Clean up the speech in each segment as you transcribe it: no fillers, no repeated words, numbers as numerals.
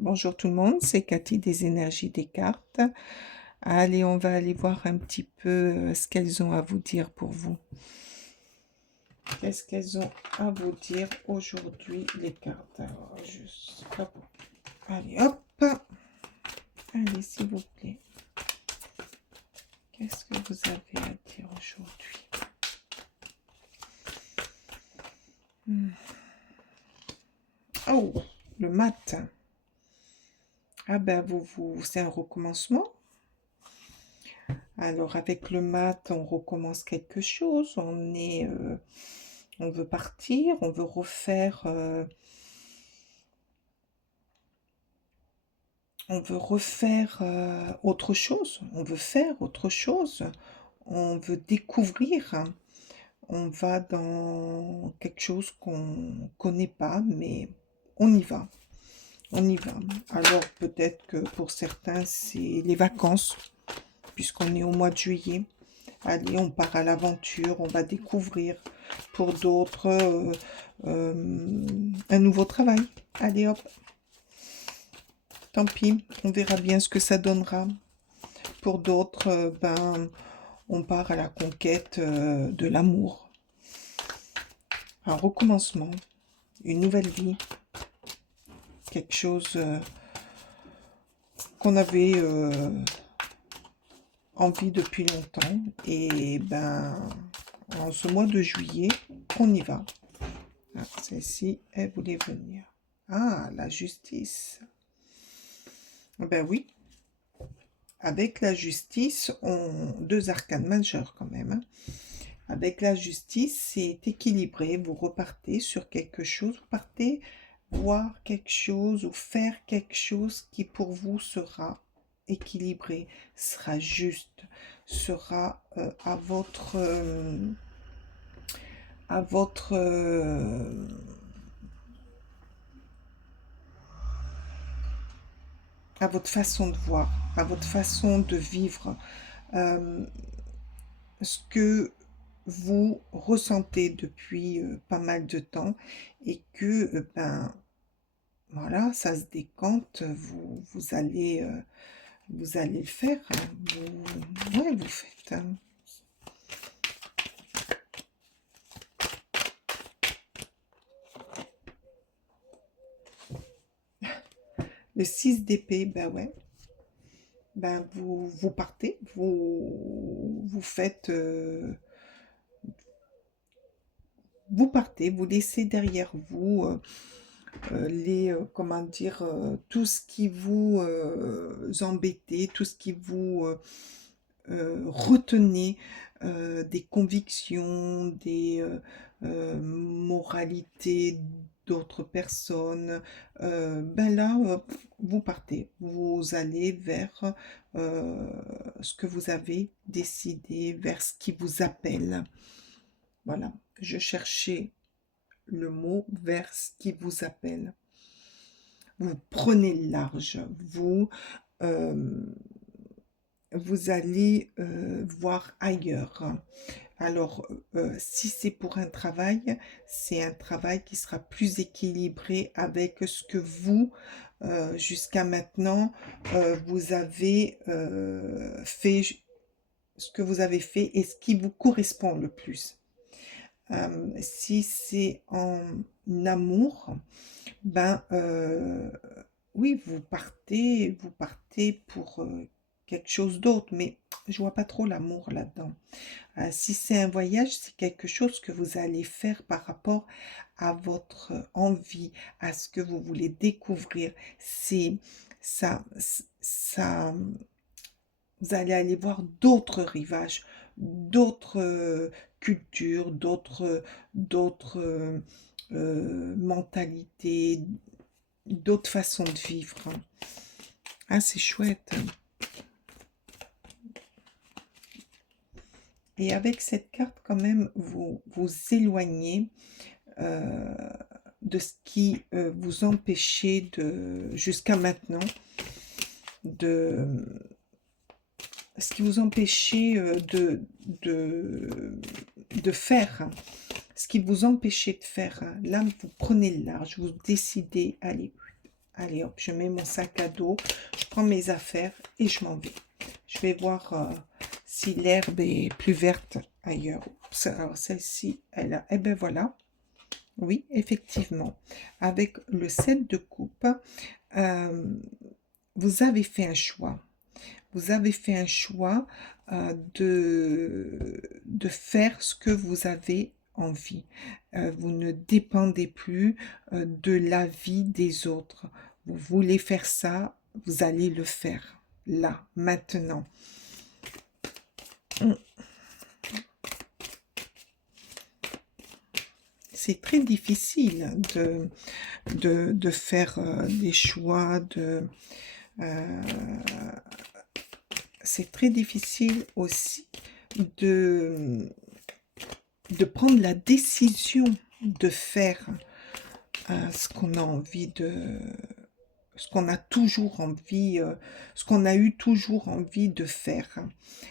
Bonjour tout le monde, c'est Cathy des énergies des cartes. Allez, on va aller voir un petit peu ce qu'elles ont à vous dire pour vous. Qu'est-ce qu'elles ont à vous dire aujourd'hui, les cartes? Alors, juste, hop. Allez, hop. Allez, s'il vous plaît. Qu'est-ce que vous avez à dire aujourd'hui? Oh, le mat. Ah ben, c'est un recommencement. Alors, avec le mat, on recommence quelque chose. On veut partir, on veut refaire, autre chose. On veut faire autre chose. On veut découvrir. On va dans quelque chose qu'on connaît pas, mais on y va. On y va. Alors, peut-être que pour certains, c'est les vacances, puisqu'on est au mois de juillet. Allez, on part à l'aventure, on va découvrir. Pour d'autres, un nouveau travail. Allez, hop, tant pis, on verra bien ce que ça donnera. Pour d'autres, on part à la conquête de l'amour. Un recommencement, une nouvelle vie. Quelque chose qu'on avait envie depuis longtemps. Et en ce mois de juillet, on y va. Ah, celle-ci, elle voulait venir. Ah, la justice. Ben oui, avec la justice, deux arcanes majeures quand même. Hein. Avec la justice, c'est équilibré. Vous repartez sur quelque chose, vous partez voir quelque chose ou faire quelque chose qui pour vous sera équilibré, sera juste, sera à votre façon de voir, à votre façon de vivre, ce que vous ressentez depuis pas mal de temps et que, voilà, ça se décante, vous allez le faire, hein, ouais, vous faites. Hein. Le 6 d'épée, ben ouais, vous partez, vous faites, vous partez, vous laissez derrière vous comment dire, tout ce qui vous embêtait, tout ce qui vous retenait, des convictions, des moralités d'autres personnes, là, vous partez, vous allez vers ce que vous avez décidé, vers ce qui vous appelle. Voilà, je cherchais le mot vers ce qui vous appelle. Vous prenez le large, euh, vous allez voir ailleurs. Alors, si c'est pour un travail, c'est un travail qui sera plus équilibré avec ce que vous, jusqu'à maintenant, vous avez fait, ce que vous avez fait et ce qui vous correspond le plus. Si c'est en amour, oui, vous partez pour quelque chose d'autre, mais je vois pas trop l'amour là-dedans. Si c'est un voyage, c'est quelque chose que vous allez faire par rapport à votre envie, à ce que vous voulez découvrir. C'est ça, ça, vous allez aller voir d'autres rivages, d'autres cultures, d'autres mentalités, d'autres façons de vivre. Ah, c'est chouette. Et avec cette carte, quand même, vous vous éloignez euh, de ce qui vous empêchait jusqu'à maintenant, de ce qui vous empêchait de faire, ce qui vous empêchait de faire. Là, vous prenez le large, vous décidez, allez, Allez hop, je mets mon sac à dos, je prends mes affaires et je m'en vais. Je vais voir si l'herbe est plus verte ailleurs. Oups, alors celle-ci, elle a... Eh ben voilà, oui, effectivement. Avec le 7 de coupe, euh, vous avez fait un choix. Vous avez fait un choix de faire ce que vous avez envie. Vous ne dépendez plus de l'avis des autres. Vous voulez faire ça, vous allez le faire là, maintenant. Mm. C'est très difficile de faire des choix, euh, c'est très difficile aussi de, de prendre la décision de faire ce qu'on a envie de, ce qu'on a toujours envie, ce qu'on a eu toujours envie de faire,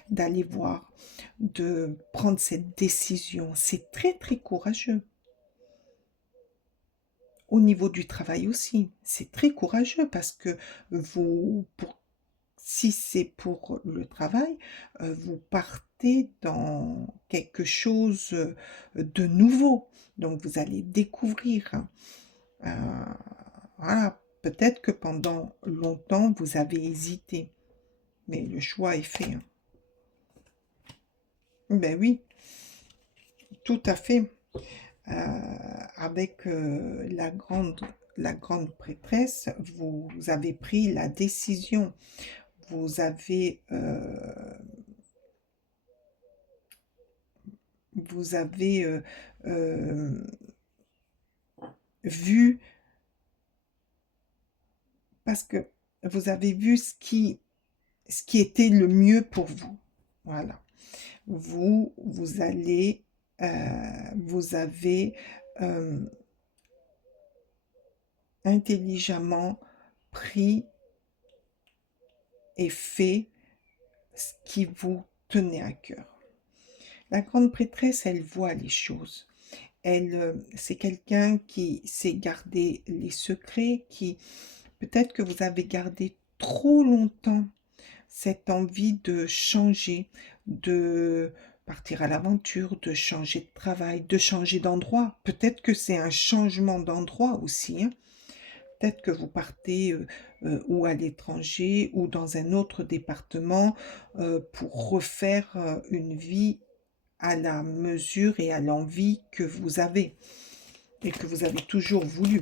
d'aller voir, de prendre cette décision. C'est très, très courageux. Au niveau du travail aussi, c'est très courageux parce que si c'est pour le travail, vous partez dans quelque chose de nouveau. Donc vous allez découvrir. Voilà, peut-être que pendant longtemps, vous avez hésité, mais le choix est fait, hein. Ben oui, tout à fait. Avec la grande prêtresse, vous avez pris la décision. Vous avez, vous avez vu, parce que vous avez vu ce qui était le mieux pour vous. Voilà. Vous allez, vous avez intelligemment pris et fait ce qui vous tenait à cœur. La grande prêtresse, elle voit les choses. C'est quelqu'un qui sait garder les secrets, qui peut-être que vous avez gardé trop longtemps cette envie de changer, de partir à l'aventure, de changer de travail, de changer d'endroit. Peut-être que c'est un changement d'endroit aussi, hein. Peut-être que vous partez ou à l'étranger ou dans un autre département pour refaire une vie à la mesure et à l'envie que vous avez et que vous avez toujours voulu.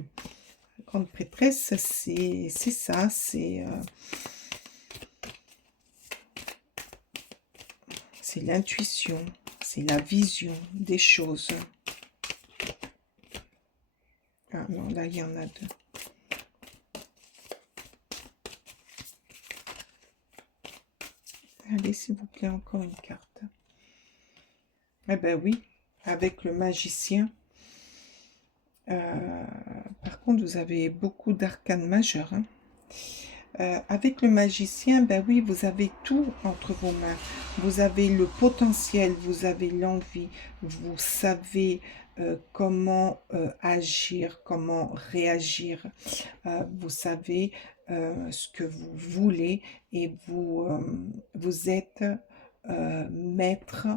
La grande prêtresse, c'est ça, c'est l'intuition, c'est la vision des choses. Ah non, là, il y en a deux. Allez, s'il vous plaît, encore une carte. Eh ben oui, avec le magicien. Par contre, vous avez beaucoup d'arcanes majeures, hein. Avec le magicien, ben oui, vous avez tout entre vos mains. Vous avez le potentiel, vous avez l'envie, vous savez comment agir, comment réagir. Vous savez ce que vous voulez et vous êtes maître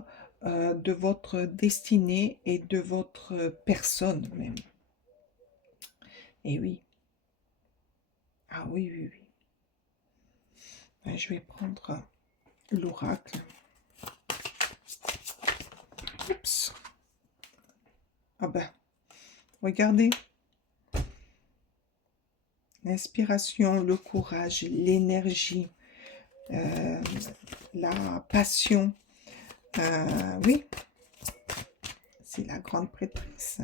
de votre destinée et de votre personne même. Et oui, ah oui, oui, oui. Ben, je vais prendre l'oracle. Oups. Ah ben, regardez. L'inspiration, le courage, l'énergie, la passion. Oui, c'est la grande prêtresse.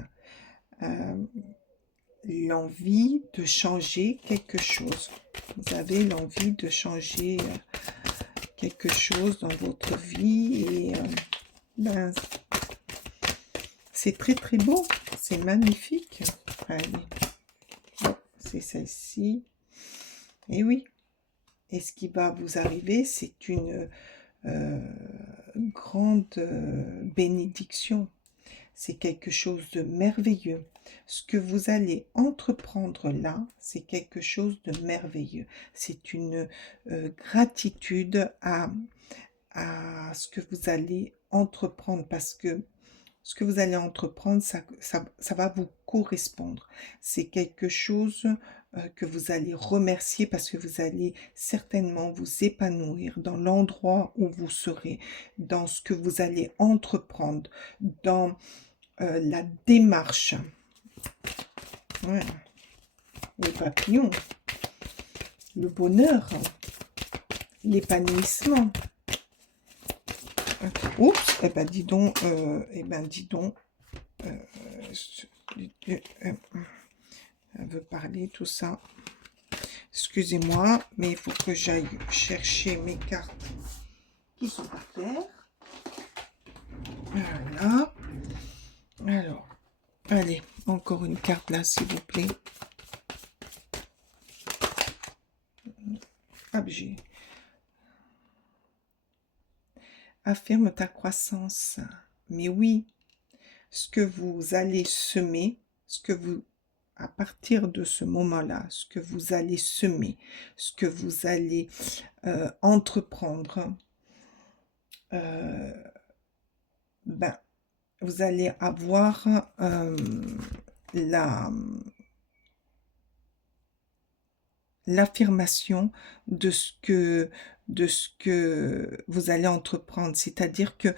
L'envie de changer quelque chose. Vous avez l'envie de changer quelque chose dans votre vie et ben, c'est très très beau, c'est magnifique. Allez, c'est celle-ci. Et oui, et ce qui va vous arriver, c'est une grande bénédiction. c'est quelque chose de merveilleux. Ce que vous allez entreprendre là, c'est quelque chose de merveilleux. C'est une gratitude à ce que vous allez entreprendre parce que ce que vous allez entreprendre, ça va vous correspondre. C'est quelque chose que vous allez remercier parce que vous allez certainement vous épanouir dans l'endroit où vous serez, dans ce que vous allez entreprendre, dans la démarche. Voilà. Les papillons, le bonheur, l'épanouissement. Oups, eh ben dis donc, euh, elle veut parler, tout ça. Excusez-moi, mais il faut que j'aille chercher mes cartes qui sont par terre. Voilà. Alors, allez, encore une carte là, s'il vous plaît. Ah, j'ai... Affirme ta croissance. Mais oui, ce que vous allez semer, à partir de ce moment-là, ce que vous allez semer, ce que vous allez entreprendre, ben, vous allez avoir l'affirmation de ce que vous allez entreprendre. C'est-à-dire que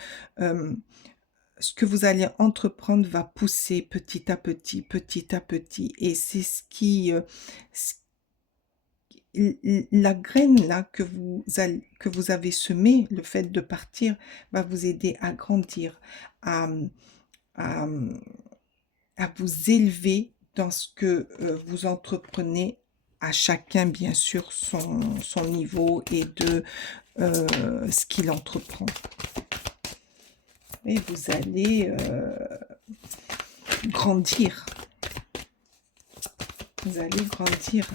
ce que vous allez entreprendre va pousser petit à petit, petit à petit. Et c'est la graine là que vous avez semée, le fait de partir, va vous aider à grandir, à, à, à vous élever dans ce que vous entreprenez, à chacun bien sûr son niveau et de ce qu'il entreprend. Et vous allez grandir. Vous allez grandir.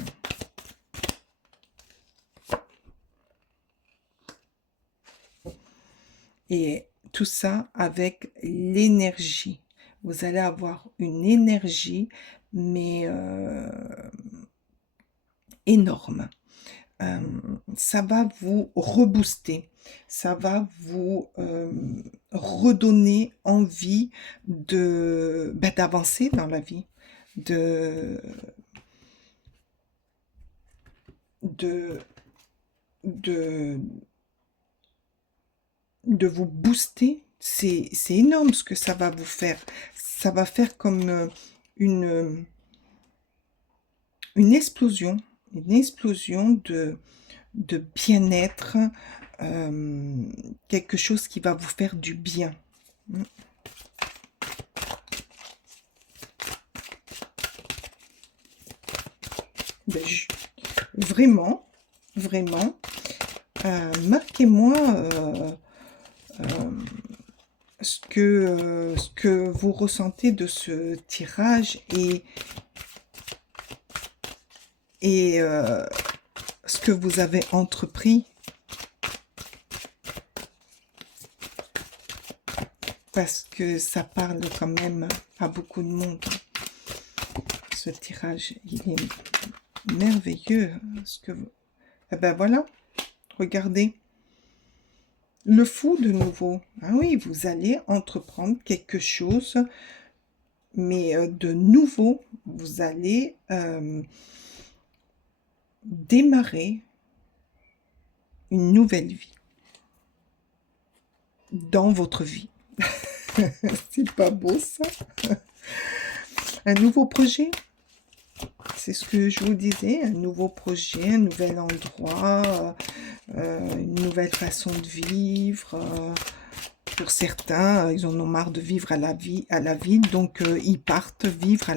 Et tout ça avec l'énergie. Vous allez avoir une énergie, mais énorme. Ça va vous rebooster. Ça va vous redonner envie d'avancer dans la vie, de, de, de, de vous booster. C'est énorme ce que ça va vous faire. Ça va faire comme une explosion de bien-être, quelque chose qui va vous faire du bien. Ben, vraiment, marquez-moi ce que vous ressentez de ce tirage et ce que vous avez entrepris. Parce que ça parle quand même à beaucoup de monde. Ce tirage, il est merveilleux. Eh ben voilà, regardez. Le fou de nouveau. Ah oui, vous allez entreprendre quelque chose, mais de nouveau, vous allez démarrer une nouvelle vie dans votre vie. C'est pas beau ça? Un nouveau projet, c'est ce que je vous disais, un nouveau projet, un nouvel endroit, une nouvelle façon de vivre. Pour certains, ils en ont marre de vivre à la ville, donc ils partent vivre à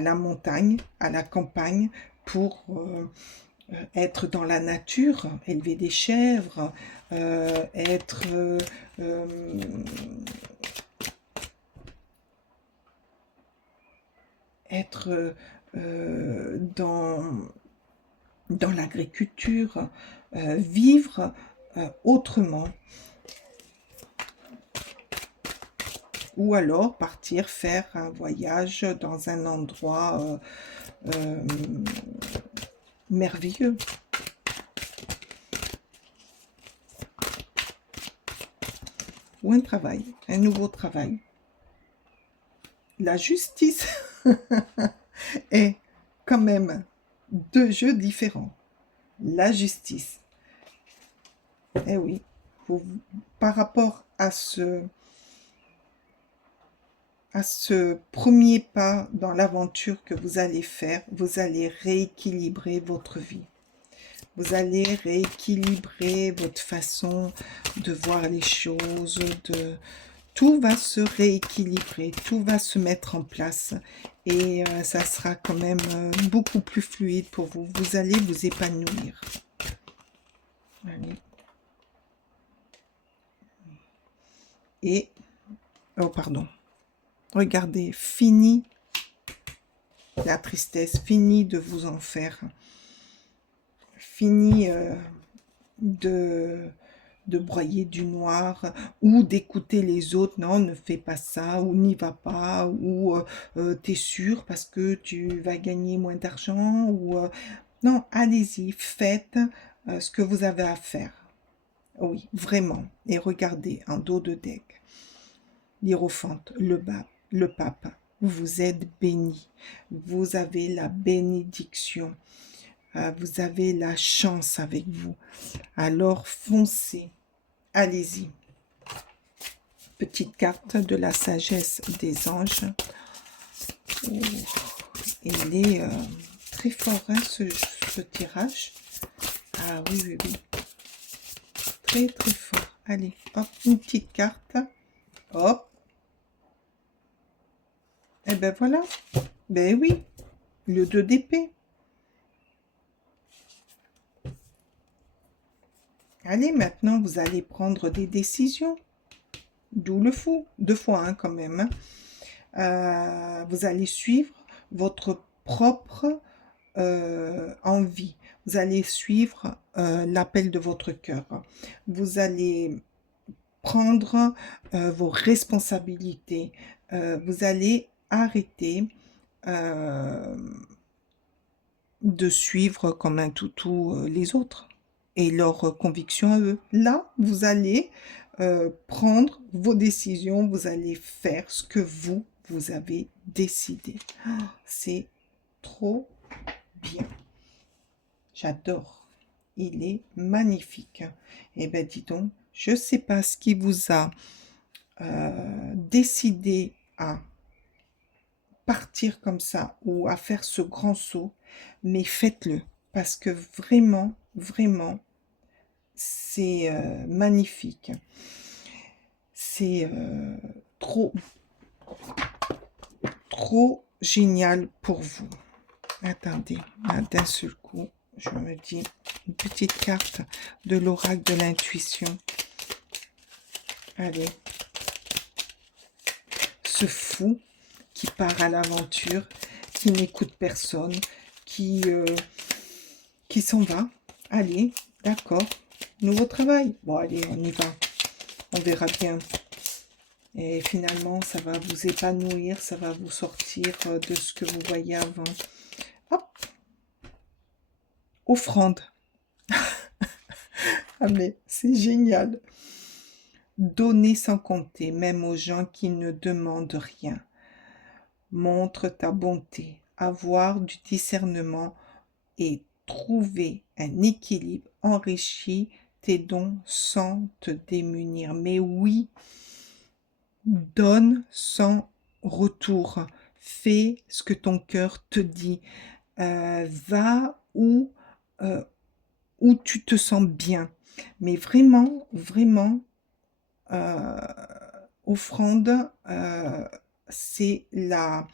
la montagne, à la campagne, pour être dans la nature, élever des chèvres, être dans l'agriculture, vivre autrement. ou alors partir faire un voyage dans un endroit merveilleux. Ou un travail, un nouveau travail. La justice est quand même deux jeux différents. La justice. Eh oui, par rapport à ce premier pas dans l'aventure que vous allez faire, vous allez rééquilibrer votre vie. Vous allez rééquilibrer votre façon de voir les choses, tout va se rééquilibrer, tout va se mettre en place et ça sera quand même beaucoup plus fluide pour vous. Vous allez vous épanouir. Allez. Et, oh pardon, regardez, fini la tristesse, fini de vous en faire, fini de broyer du noir ou d'écouter les autres, non, ne fais pas ça, ou n'y va pas, ou t'es sûr parce que tu vas gagner moins d'argent, ou non, allez-y, faites ce que vous avez à faire. Oui, vraiment. Et regardez, en dos de deck, l'hiérophante, le pape, vous êtes béni. Vous avez la bénédiction. Vous avez la chance avec vous. Alors foncez. Allez-y. Petite carte de la sagesse des anges. Oh, il est très fort, hein, ce tirage. Ah oui, oui, oui. Très, très fort. Allez, hop, une petite carte. Hop. Et ben voilà. Ben oui, le 2 d'épée. Allez, maintenant, vous allez prendre des décisions. D'où le fou. 2 fois, hein, quand même. Vous allez suivre votre propre envie. Vous allez suivre l'appel de votre cœur. Vous allez prendre vos responsabilités. Vous allez arrêter de suivre comme un toutou les autres et leurs convictions à eux. Là, vous allez prendre vos décisions, vous allez faire ce que vous avez décidé. Oh, c'est trop bien. J'adore. Il est magnifique. Eh bien, dis donc, je ne sais pas ce qui vous a décidé à partir comme ça ou à faire ce grand saut, mais faites-le parce que vraiment, vraiment, c'est magnifique. C'est trop, trop génial pour vous. Attendez, d'un seul coup, je me dis une petite carte de l'oracle de l'intuition. Allez. Ce fou qui part à l'aventure, qui n'écoute personne, qui s'en va. Allez, d'accord. Nouveau travail. Bon, allez, on y va. On verra bien. Et finalement, ça va vous épanouir, ça va vous sortir de ce que vous voyez avant. Hop. Offrande. Ah mais c'est génial. Donner sans compter, même aux gens qui ne demandent rien. Montre ta bonté, avoir du discernement et trouver un équilibre enrichit tes dons sans te démunir. Mais oui, donne sans retour. Fais ce que ton cœur te dit. Va où tu te sens bien. Mais vraiment, vraiment, offrande, c'est la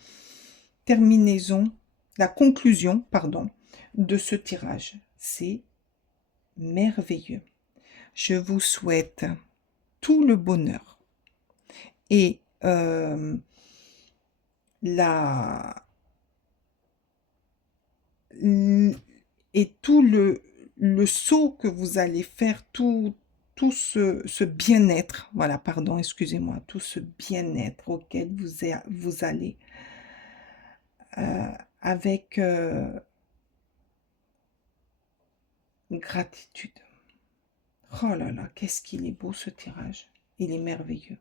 terminaison, la conclusion, pardon, de ce tirage. C'est merveilleux. Je vous souhaite tout le bonheur et la et tout le saut que vous allez faire, tout tout ce bien-être, voilà, pardon, excusez-moi, tout ce bien-être auquel vous allez avec gratitude. Oh là là, qu'est-ce qu'il est beau ce tirage. Il est merveilleux.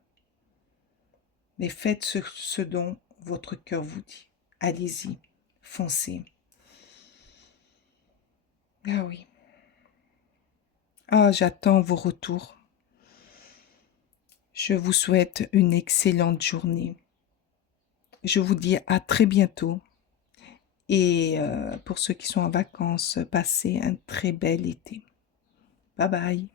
Mais faites ce dont votre cœur vous dit. Allez-y, foncez. Ah oui. Ah, j'attends vos retours. Je vous souhaite une excellente journée. Je vous dis à très bientôt. Et pour ceux qui sont en vacances, passez un très bel été. Bye bye.